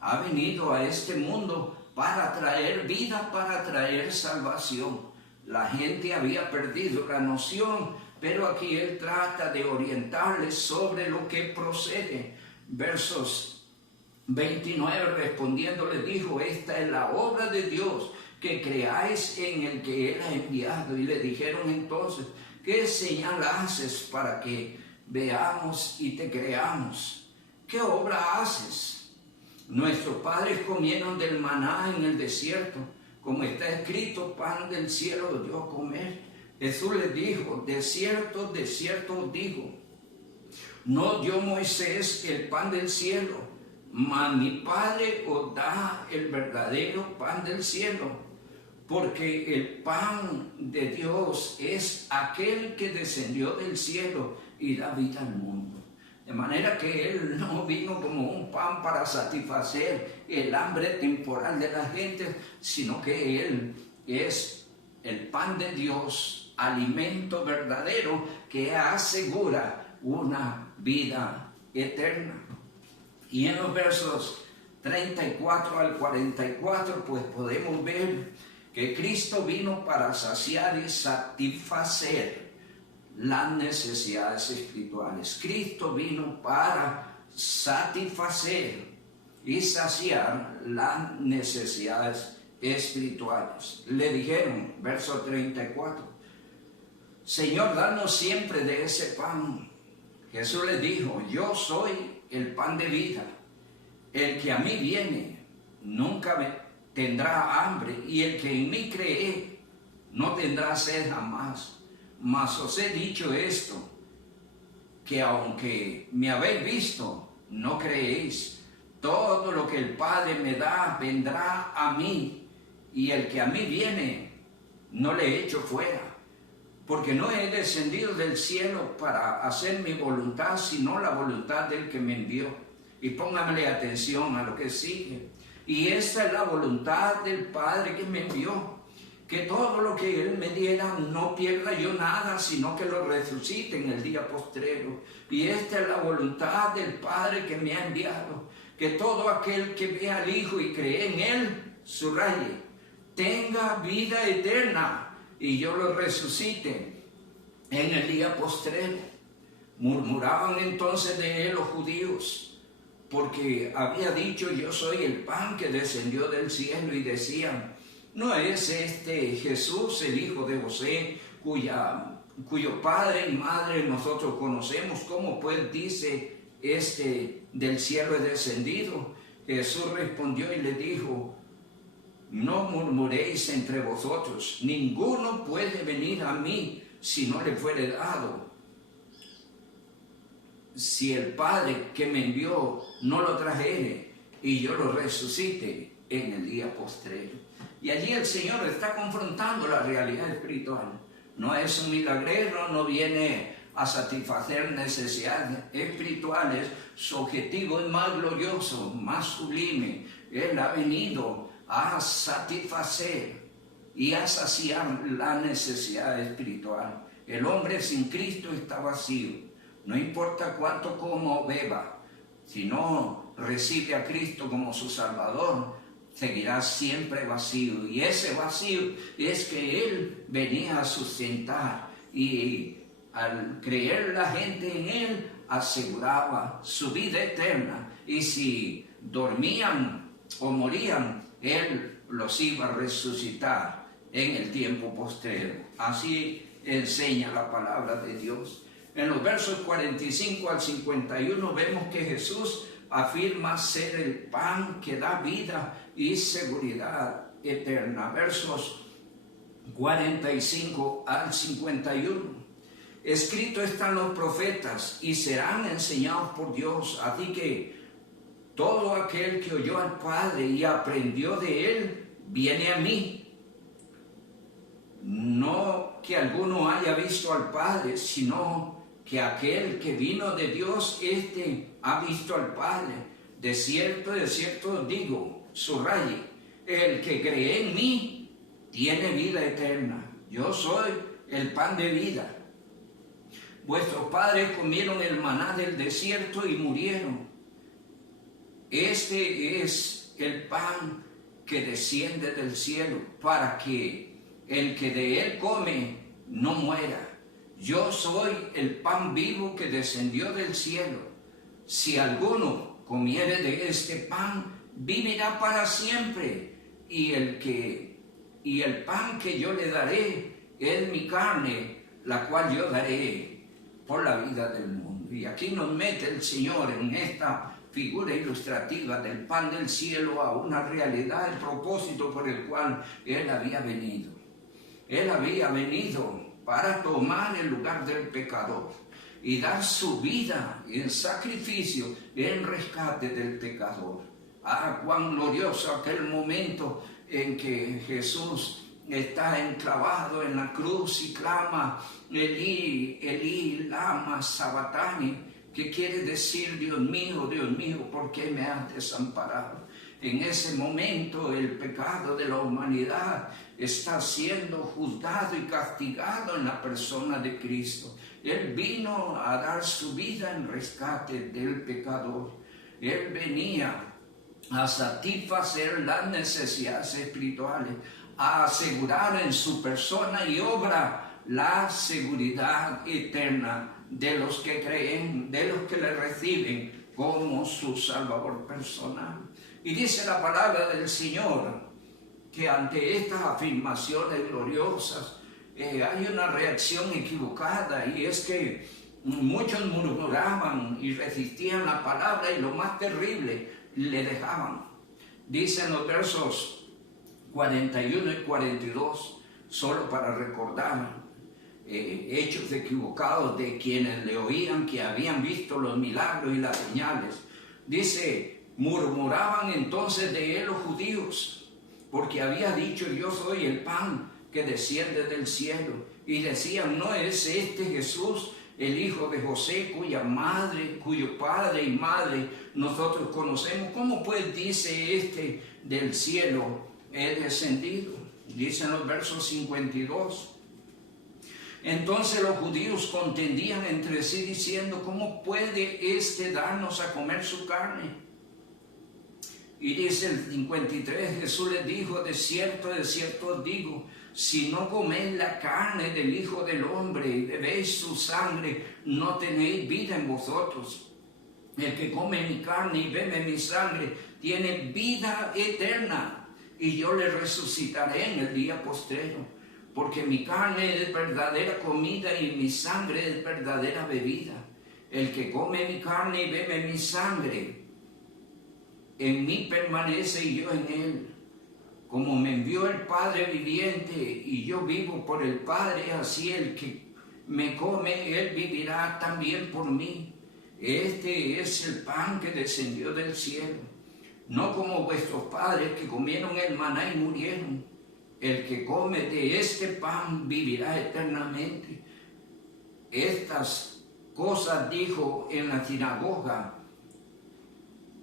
ha venido a este mundo para traer vida, para traer salvación. La gente había perdido la noción, pero aquí Él trata de orientarles sobre lo que procede. Versos 29, respondiendo le dijo: esta es la obra de Dios, que creáis en el que Él ha enviado. Y le dijeron entonces: ¿Qué señal haces para que veamos y te creamos? ¿Qué obra haces? Nuestros padres comieron del maná en el desierto, como está escrito, pan del cielo dio a comer. Jesús les dijo, de cierto os digo, no dio Moisés el pan del cielo, mas mi Padre os da el verdadero pan del cielo, porque el pan de Dios es aquel que descendió del cielo y da vida al mundo. De manera que Él no vino como un pan para satisfacer el hambre temporal de la gente, sino que Él es el pan de Dios, alimento verdadero que asegura una vida eterna. Y en los versos 34 al 44, pues podemos ver que Cristo vino para saciar y satisfacer las necesidades espirituales. Cristo vino para satisfacer y saciar las necesidades espirituales. Le dijeron, verso 34, Señor, danos siempre de ese pan. Jesús les dijo, yo soy el pan de vida. El que a mí viene nunca tendrá hambre, y el que en mí cree no tendrá sed jamás. Mas os he dicho esto, que aunque me habéis visto, no creéis. Todo lo que el Padre me da vendrá a mí, y el que a mí viene no le echo fuera. Porque no he descendido del cielo para hacer mi voluntad, sino la voluntad del que me envió. Y pónganle atención a lo que sigue. Y esta es la voluntad del Padre que me envió, que todo lo que Él me diera no pierda yo nada, sino que lo resucite en el día postrero. Y esta es la voluntad del Padre que me ha enviado, que todo aquel que vea al Hijo y cree en Él, subraye, tenga vida eterna, y yo lo resucite en el día postrero. Murmuraban entonces de Él los judíos, porque había dicho, yo soy el pan que descendió del cielo, y decían, ¿no es este Jesús el hijo de José, cuyo padre y madre nosotros conocemos? ¿Cómo pues dice este del cielo he descendido? Jesús respondió y le dijo, no murmuréis entre vosotros, ninguno puede venir a mí si no le fuere dado. Si el Padre que me envió no lo trajere, y yo lo resucite en el día postrero. Y allí el Señor está confrontando la realidad espiritual. No es un milagrero, no viene a satisfacer necesidades espirituales. Su objetivo es más glorioso, más sublime. Él ha venido a satisfacer y a saciar la necesidad espiritual. El hombre sin Cristo está vacío. No importa cuánto coma o beba, si no recibe a Cristo como su Salvador, seguirá siempre vacío. Y ese vacío es que Él venía a sustentar, y al creer la gente en Él, aseguraba su vida eterna. Y si dormían o morían, Él los iba a resucitar en el tiempo postrero. Así enseña la palabra de Dios. En los versos 45 al 51 vemos que Jesús afirma ser el pan que da vida y seguridad eterna. Versos 45 al 51. Escrito están los profetas y serán enseñados por Dios. Así que todo aquel que oyó al Padre y aprendió de Él, viene a mí. No que alguno haya visto al Padre, sino que aquel que vino de Dios, éste ha visto al Padre. De cierto os digo, subraye, el que cree en mí tiene vida eterna. Yo soy el pan de vida. Vuestros padres comieron el maná del desierto y murieron. Este es el pan que desciende del cielo, para que el que de él come no muera. Yo soy el pan vivo que descendió del cielo. Si alguno comiere de este pan, vivirá para siempre. Y el pan que yo le daré es mi carne, la cual yo daré por la vida del mundo. Y aquí nos mete el Señor en esta figura ilustrativa del pan del cielo a una realidad, el propósito por el cual Él había venido. Él había venido para tomar el lugar del pecador y dar su vida en sacrificio, en rescate del pecador. Ah, cuán glorioso aquel momento en que Jesús está enclavado en la cruz y clama, Elí, Elí, lama sabachthani, que quiere decir, Dios mío, ¿por qué me has desamparado? En ese momento el pecado de la humanidad está siendo juzgado y castigado en la persona de Cristo. Él vino a dar su vida en rescate del pecador. Él venía a satisfacer las necesidades espirituales, a asegurar en su persona y obra la seguridad eterna de los que creen, de los que le reciben como su Salvador personal. Y dice la palabra del Señor que ante estas afirmaciones gloriosas hay una reacción equivocada, y es que muchos murmuraban y resistían la palabra, y lo más terrible, le dejaban. Dicen los versos 41 y 42, solo para recordar hechos equivocados de quienes le oían, que habían visto los milagros y las señales. Dice, murmuraban entonces de él los judíos, porque había dicho, yo soy el pan que desciende del cielo. Y decían, ¿no es este Jesús, el hijo de José, cuyo padre y madre nosotros conocemos? ¿Cómo pues dice este del cielo he descendido? Dicen los versos 52. Entonces los judíos contendían entre sí diciendo, ¿cómo puede éste darnos a comer su carne? Y dice el 53, Jesús les dijo, de cierto os digo, si no coméis la carne del Hijo del Hombre y bebéis su sangre, no tenéis vida en vosotros. El que come mi carne y bebe mi sangre tiene vida eterna, y yo le resucitaré en el día postrero. Porque mi carne es verdadera comida y mi sangre es verdadera bebida. El que come mi carne y bebe mi sangre, en mí permanece y yo en él. Como me envió el Padre viviente y yo vivo por el Padre, así el que me come, él vivirá también por mí. Este es el pan que descendió del cielo, no como vuestros padres que comieron el maná y murieron. El que come de este pan vivirá eternamente. Estas cosas dijo en la sinagoga,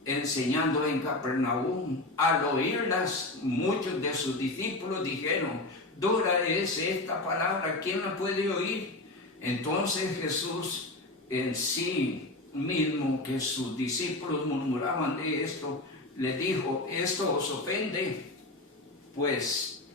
enseñando en Capernaum. Al oírlas, muchos de sus discípulos dijeron, dura es esta palabra, ¿quién la puede oír? Entonces Jesús, en sí mismo, que sus discípulos murmuraban de esto, les dijo, ¿esto os ofende? Pues,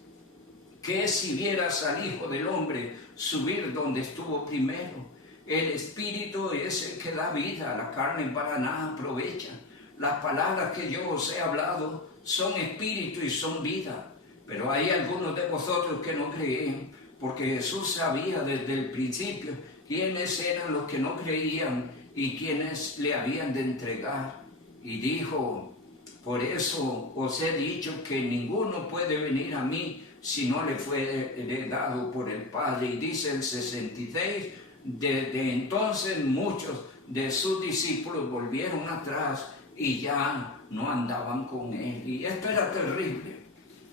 ¿qué si vieras al Hijo del Hombre subir donde estuvo primero? El Espíritu es el que da vida, la carne para nada aprovecha. Las palabras que yo os he hablado son espíritu y son vida. Pero hay algunos de vosotros que no creen, porque Jesús sabía desde el principio quiénes eran los que no creían y quiénes le habían de entregar. Y dijo, por eso os he dicho que ninguno puede venir a mí si no le fue dado por el Padre. Y dice el 66, desde entonces muchos de sus discípulos volvieron atrás y ya no andaban con él. Y esto era terrible.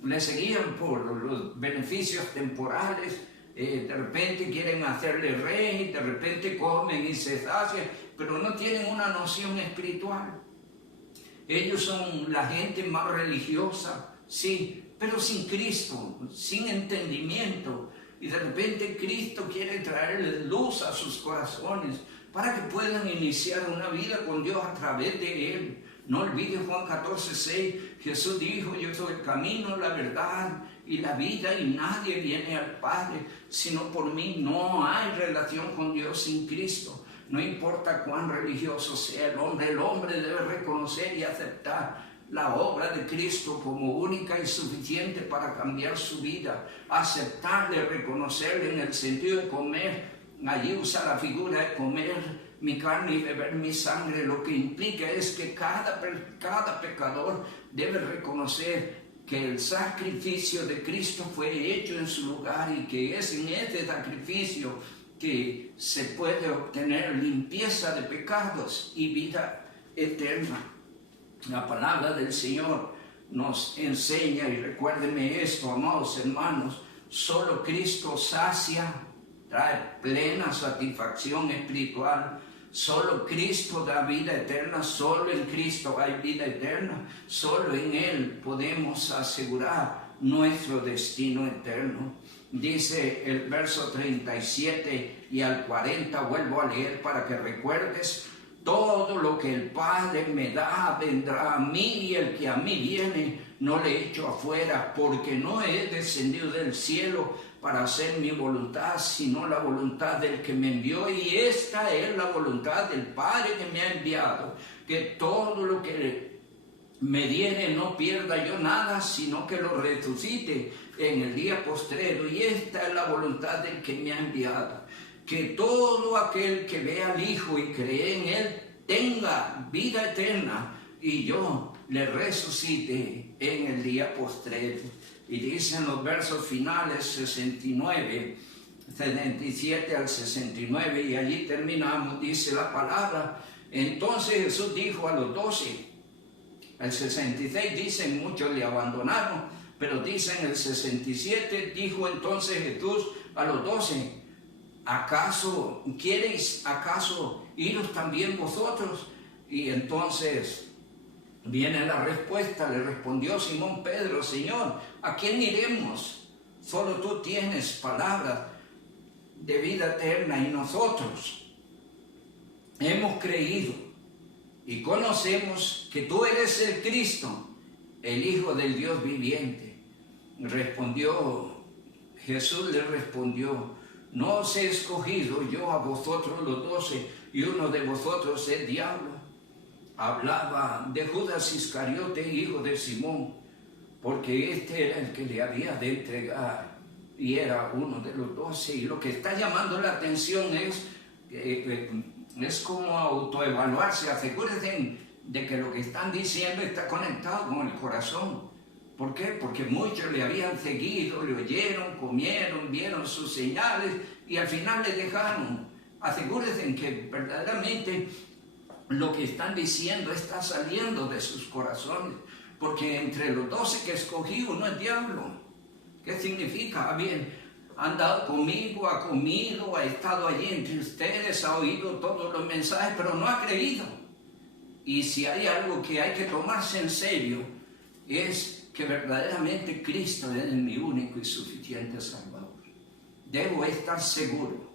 Le seguían por los beneficios temporales. De repente quieren hacerle rey, de repente comen y se sacian, pero no tienen una noción espiritual. Ellos son la gente más religiosa, sí, pero sin Cristo, sin entendimiento. Y de repente Cristo quiere traerles luz a sus corazones para que puedan iniciar una vida con Dios a través de Él. No olvide Juan 14:6, Jesús dijo, yo soy el camino, la verdad y la vida, y nadie viene al Padre sino por mí. No hay relación con Dios sin Cristo. No importa cuán religioso sea el hombre debe reconocer y aceptar la obra de Cristo como única y suficiente para cambiar su vida, aceptarle, reconocerle en el sentido de comer. Allí usa la figura de comer mi carne y beber mi sangre. Lo que implica es que cada pecador debe reconocer que el sacrificio de Cristo fue hecho en su lugar y que es en este sacrificio que se puede obtener limpieza de pecados y vida eterna. La palabra del Señor nos enseña, y recuérdeme esto, amados hermanos, solo Cristo sacia, trae plena satisfacción espiritual. Solo Cristo da vida eterna, solo en Cristo hay vida eterna, solo en Él podemos asegurar nuestro destino eterno. Dice el verso 37 y al 40, vuelvo a leer para que recuerdes: todo lo que el Padre me da vendrá a mí, y el que a mí viene no le echo afuera, porque no he descendido del cielo para hacer mi voluntad, sino la voluntad del que me envió. Y esta es la voluntad del Padre que me ha enviado, que todo lo que me diere no pierda yo nada, sino que lo resucite en el día postrero. Y esta es la voluntad del que me ha enviado, que todo aquel que vea al Hijo y cree en Él tenga vida eterna, y yo le resucite en el día postrero. Y dicen los versos finales 77 al 69, y allí terminamos, dice la palabra: entonces Jesús dijo a los 12, el 66 dicen muchos le abandonaron, pero dicen el 67, dijo entonces Jesús a los 12, ¿acaso queréis iros también vosotros? Y entonces viene la respuesta, le respondió Simón Pedro: Señor, ¿a quién iremos? Solo tú tienes palabras de vida eterna, y nosotros hemos creído y conocemos que tú eres el Cristo, el Hijo del Dios viviente. Jesús le respondió: no os he escogido yo a vosotros los 12, y uno de vosotros es diablo. Hablaba de Judas Iscariote, hijo de Simón, porque este era el que le había de entregar, y era uno de los 12. Y lo que está llamando la atención es como autoevaluarse. Asegúrense de que lo que están diciendo está conectado con el corazón. ¿Por qué? Porque muchos le habían seguido, le oyeron, comieron, vieron sus señales y al final le dejaron. Asegúrense que verdaderamente lo que están diciendo está saliendo de sus corazones, porque entre los 12 que escogí uno es diablo. ¿Qué significa? Bien, ha andado conmigo, ha comido, ha estado allí entre ustedes, ha oído todos los mensajes, pero no ha creído. Y si hay algo que hay que tomarse en serio, es que verdaderamente Cristo es mi único y suficiente Salvador. Debo estar seguro,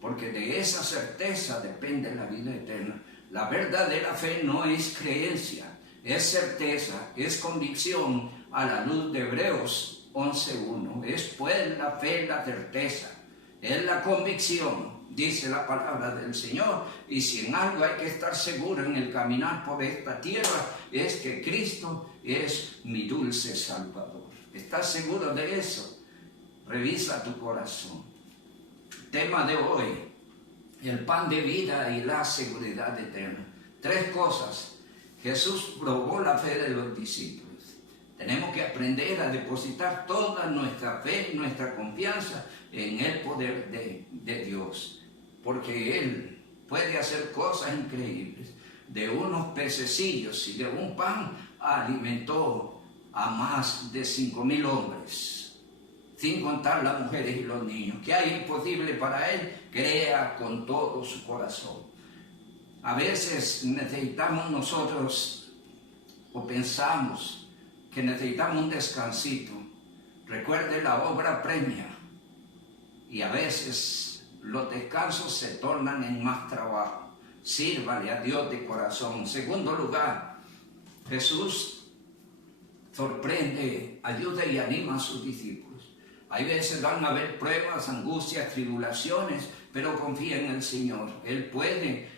porque de esa certeza depende la vida eterna. La verdadera fe no es creencia, es certeza, es convicción a la luz de Hebreos 11:1. Es pues la fe, la certeza, es la convicción, dice la palabra del Señor. Y si en algo hay que estar seguro en el caminar por esta tierra, es que Cristo es mi dulce Salvador. ¿Estás seguro de eso? Revisa tu corazón. Tema de hoy: el pan de vida y la seguridad eterna. 3 cosas. Jesús probó la fe de los discípulos. Tenemos que aprender a depositar toda nuestra fe y nuestra confianza en el poder de Dios, porque Él puede hacer cosas increíbles. De unos pececillos y de un pan alimentó a más de 5,000 hombres, sin contar las mujeres y los niños. ¿Qué hay imposible para Él? Crea con todo su corazón. A veces necesitamos nosotros, o pensamos que necesitamos un descansito. Recuerde, la obra premia, y a veces los descansos se tornan en más trabajo. Sírvale a Dios de corazón. En segundo lugar, Jesús sorprende, ayuda y anima a sus discípulos. Hay veces van a haber pruebas, angustias, tribulaciones, pero confía en el Señor. Él puede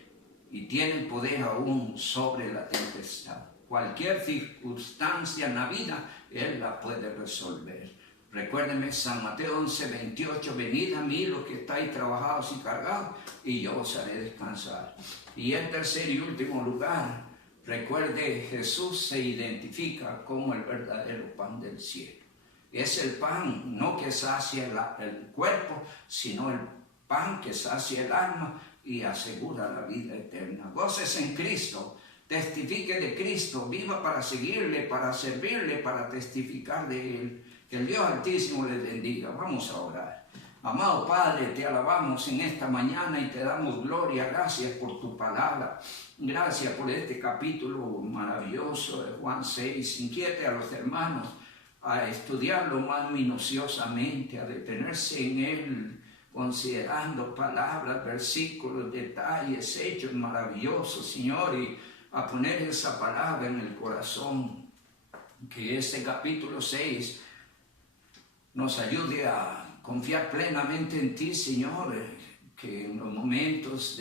y tiene el poder aún sobre la tempestad. cualquier circunstancia en la vida, Él la puede resolver. Recuérdeme San Mateo 11:28, venid a mí los que estáis trabajados y cargados, y yo os haré descansar. Y en tercer y último lugar, recuerde, Jesús se identifica como el verdadero pan del cielo. Es el pan no que sacia el cuerpo, sino el pan que sacia el alma y asegura la vida eterna. Gócese en Cristo, testifique de Cristo, viva para seguirle, para servirle, para testificar de Él. Que el Dios Altísimo les bendiga. Vamos a orar. Amado Padre, te alabamos en esta mañana y te damos gloria. Gracias por tu palabra. Gracias por este capítulo maravilloso de Juan 6. Inquiete a los hermanos a estudiarlo más minuciosamente, a detenerse en él, considerando palabras, versículos, detalles, hechos maravillosos, Señor, y a poner esa palabra en el corazón. Que este capítulo 6 nos ayude a confiar plenamente en ti, Señor, que en los momentos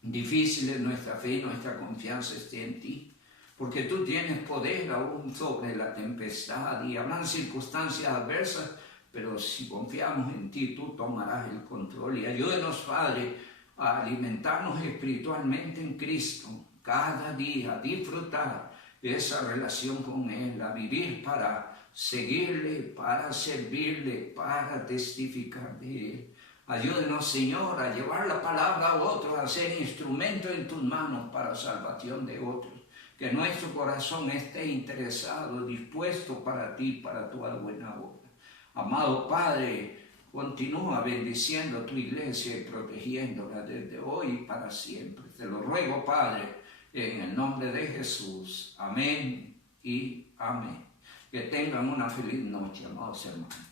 difíciles nuestra fe y nuestra confianza esté en ti. Porque tú tienes poder aún sobre la tempestad y habrán circunstancias adversas, pero si confiamos en ti, tú tomarás el control. Y ayúdenos, Padre, a alimentarnos espiritualmente en Cristo, cada día, a disfrutar de esa relación con Él, a vivir para seguirle, para servirle, para testificar de Él. Ayúdenos, Señor, a llevar la palabra a otros, a ser instrumento en tus manos para salvación de otros. Que nuestro corazón esté interesado, dispuesto para ti, para tu buena obra. Amado Padre, continúa bendiciendo a tu iglesia y protegiéndola desde hoy y para siempre. Te lo ruego, Padre, en el nombre de Jesús. Amén y amén. Que tengan una feliz noche, amados hermanos.